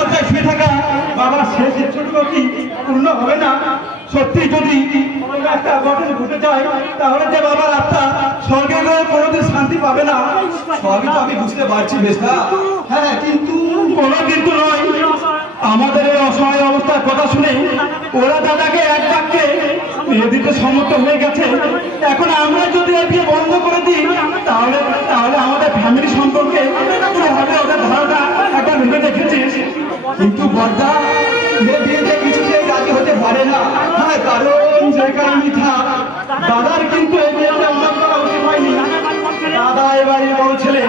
শয্যায় শুয়ে থাকা বাবার শেষ ইচ্ছাটুকু কি পূর্ণ হবে না? সত্যি যদি একটা ঘটনা ঘটে যায় তাহলে যে বাবার আত্মা স্বর্গে গিয়ে কোনোদিন শান্তি পাবে না। সবই তো আমি বুঝতে পারছি বেশটা, হ্যাঁ, কিন্তু কোনো কিন্তু নয়। আমাদের এই অসহায় অবস্থার কথা শুনে ওরা দাদাকে এক বাক্যে বিয়ে দিতে সম্মত হয়ে গেছে। এখন আমরা যদি এই বিয়ে বন্ধ করে দিই তাহলে তাহলে আমাদের ফ্যামিলি সম্পর্কে হবে ওদের ধারণা একবার ভেবে দেখেছিস? কিন্তু বর্দা বিয়েতে কিছুতেই রাজি হতে পারে না। হ্যাঁ, কারণ যে কারণে থাক দাদার কিন্তু এই বিয়েতে অবাক করা উচিত হয়নি। দাদা এবারে বড় ছেলে,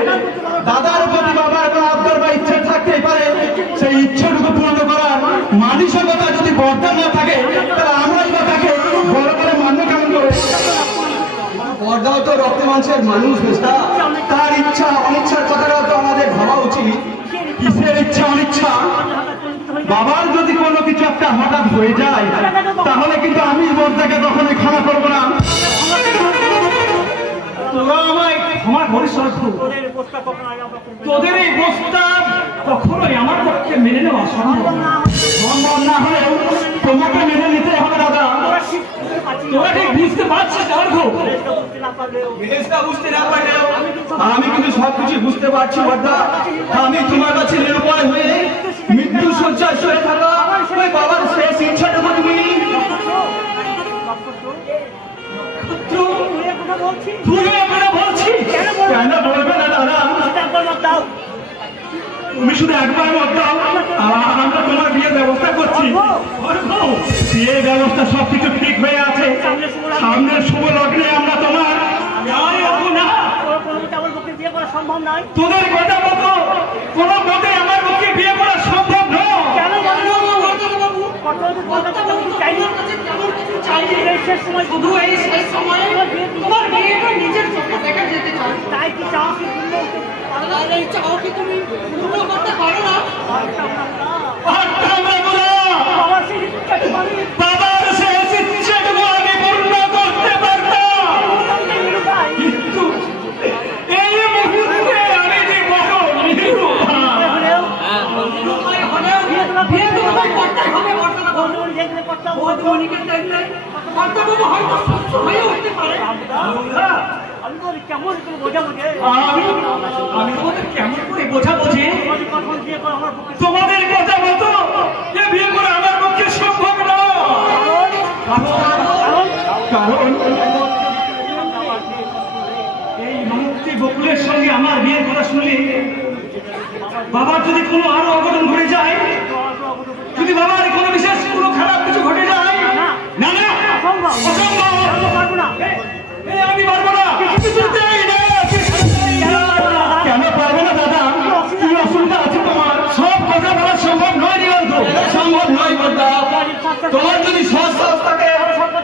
দাদার প্রতি বাবার কোনো আবদার বা ইচ্ছা থাকতেই পারে। সেই ইচ্ছাটুকু পূর্ণ করার মানসিকতা যদি বর্দা না থাকে তাহলে আমরাই বা তাকে বড় করে মান্য কেমন করে? বর্দাও তো রক্ত মাংসের মানুষ বেশটা, তার ইচ্ছা অনিচ্ছার কথাটাও তো আমাদের ভাবা উচিত। কিসের ইচ্ছা অনিচ্ছা? বাবার যদি কোনো কিছু একটা হঠাৎ হয়ে যায় তাহলে কিন্তু আমি বর্দাকে কখনোই ক্ষমা করবো না। তোরা আমায় ক্ষমা করিস রঘু। তোদের এই প্রস্তাব কখনোই আমার পক্ষে মেনে নেওয়া সম্ভব না হলেও তোমাকে মেনে নিতে হবে দাদা। তোরা ঠিক বুঝতে পারছিস রঘু? বেশটা বুঝতে না পারলেও আমি কিন্তু সবকিছু বুঝতে পারছি বর্দা। আমি তোমার কাছে নিরুপায় হয়ে মৃত্যু শয্যায় শুয়ে থাকা ওই বাবার শেষ ইচ্ছাটুকু তুমি তুই এখানে বলছিস? কেন বলবে না দাদা? তুমি শুধু একবার মত দাও, আমরা তোমার বিয়ের ব্যবস্থা করছি। বিয়ের ব্যবস্থা সবকিছু ঠিক হয়ে আছে। সামনের শুভ লগ্নে আমরা তোমার তোদের কথা মতো কোনো মতে আমার পক্ষে বিয়ে করা সম্ভব নয়। নিজের চোখে দেখা যেতে চাও, তাই কি চাও কি তুমি পূর্ণ করতে পারো না? বাবার শেষ ইচ্ছেটুকু আমি পূর্ণ করতে পারতাম, কিন্তু এই মুহূর্তে আমি যে বড় কেমন বোঝাবুঝি আমি তোমাদের কেমন করে বোঝাবুঝি? তোমাদের কথা মতো যে বিয়ে করে আমার পক্ষে সম্ভব নয়। কারণ এই মুহূর্তে বকুলের সঙ্গে আমার বিয়ের কথা শুনলে বাবার যদি কোনো আরো অঘটন ঘটে যায়, যদি বাবার কোনো বিশেষ কোনো খারাপ কিছু ঘটে যায়, না না আমি পারবো না। কেন পারবো না দাদা? কি অসুবিধা আছে তোমার? সব কথা বলা সম্ভব নয় নিরন্ত, সম্ভব নয় বর্দা। তোমার যদি সৎ সাহস থাকে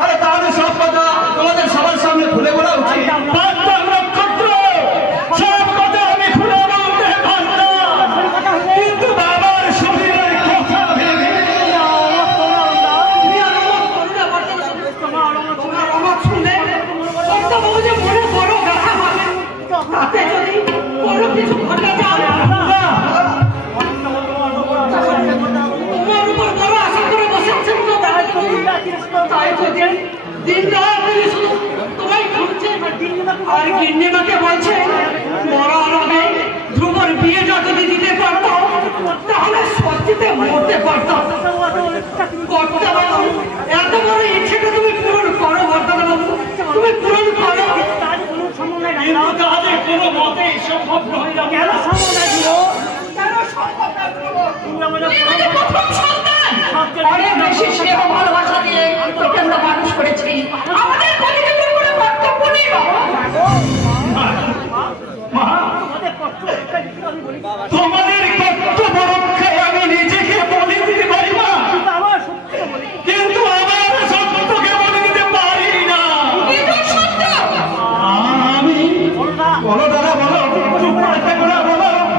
আরে তাহলে সব কথা তোমাদের সবার সামনে খুলে বলা উচিত। নক্ষত্র সব কথা আমি খুলে বলতে পারতাম, কিন্তু বাবার শরীরের কথা ভেবে তাতে যদি কোনো কিছু ঘটে যায় তোমার উপর বড় আশা করে বসে আছেন তো, তাই তো দিন রাত শুধু তোমায় খুঁজছে। আর গিন্নিমাকে বলছে মরার আগে ধ্রুবর বিয়েটা যদি দিতে পারতো তাহলে সত্যিতে মরতে পারতাম। এত বড় ইচ্ছেটা তুমি পূরণ করো বর্তমান বাবু, তুমি পূরণ করো। কিন্তু তাদের কোনো মতে সম্ভব নয়। কেন সম্ভব না? প্রথম সন্তান অনেক বেশি স্নেহ ভালোবাসা দিয়ে তোকে আমরা মানুষ করেছি। আমাদের প্রতিযোগের কোনো কর্তব্য নেই বাবা। তোমাদের কর্তব্য রক্ষায় আমি নিজেকে বলি দিতে পারি না, কিন্তু আমার সত্যকে বলে দিতে পারি না। আমি বলো দাদা, বলো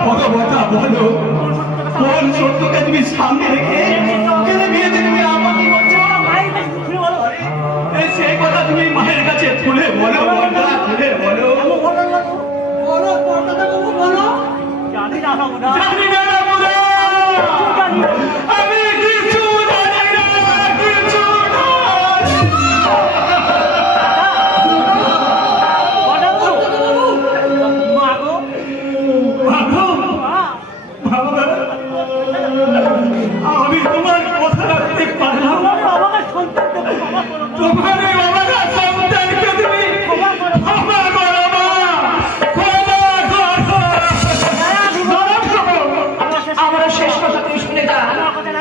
বলো বর্দা, বলো কোন সত্যকে তুমি সামনে রেখে বিয়েতে তুমি আমাকে করছো? সেই কথা তুমি মায়ের কাছে খুলে বলো বর্দা, খুলে বলো। বলো বর্দা বাবু, বলো। জানি না বাবুরা। জানি না। আমি কিছু জানি না, কিছু না। বড়বাবু, মা গো, মাগো, মা। বাবা, আমি তোমার কথা রাখতে পারলাম না। তোমার বাবাকে সন্তান দেবো, বাবা করো না। তোমার এই বাবাটা সন্তানকে তুমি ক্ষমা করো। ক্ষমা করো মা, ক্ষমা করো। আমার শেষ কথা তুই শুনে যা।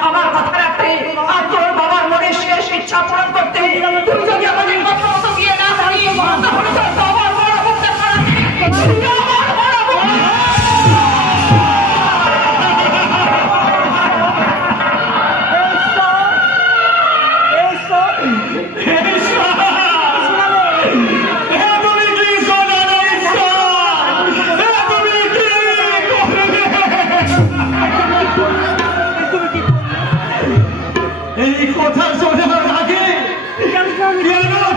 আমার কথা রাখতে আর তোর বাবার মনের শেষ ইচ্ছা পূরণ করতে তুই যদি আমাদের কথা মতো গিয়ে না জানি তাহলে তোর বাবার বড় করতে পারবি। আমার বড় বোন। হে তুমি কি শোনালে ঈশ্বর? হে তুমি কি করবে? এই কথা শোনার আগে কেন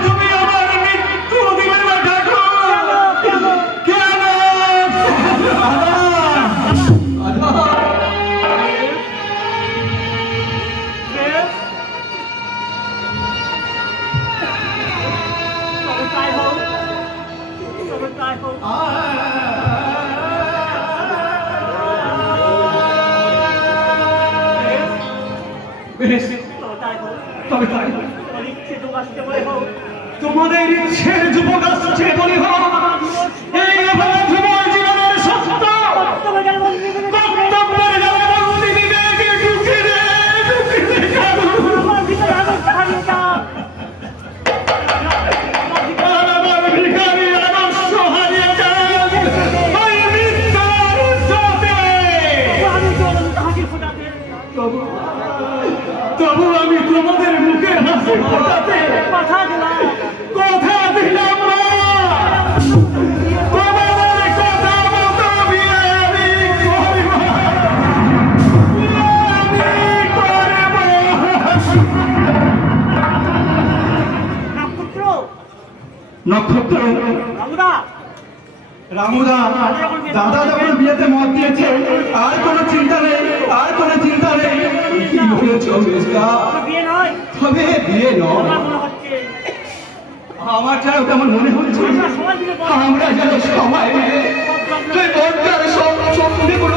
তুমি আমার মৃত্যু দিবে না ঠাকুর? কেন? বেশ, তবে তাই তোমাদের ইচ্ছের যুবক আসছে বলি হোক। এই অভাব জীবন জীবনের সত্য কর্তব্যের জবাববন্দি বিবেকে ঢুকে দে, ঢুকে দে ঠাকুর। আমার ভিখারি আদর্শ হারিয়ে যায় ওই মৃত্যুর স্রোতে। তবু আমি তোমাদের মুখে হাসি ফোটাতে কথা দিলাম মা। তোমাদের কথা মতো বিয়ে আমি করব। নক্ষত্র, রামুদা, দাদা যখন বিয়েতে মত দিয়েছে আর কোনো চিন্তা নেই, আর কোনো চিন্তা নেই। কি বলেছ মেজদা? তবে বিয়ে নয়, আমার যা তেমন মনে হচ্ছে আমরা যেন সবাই মিলে ওই বর্ষার সব স্বপ্নগুলো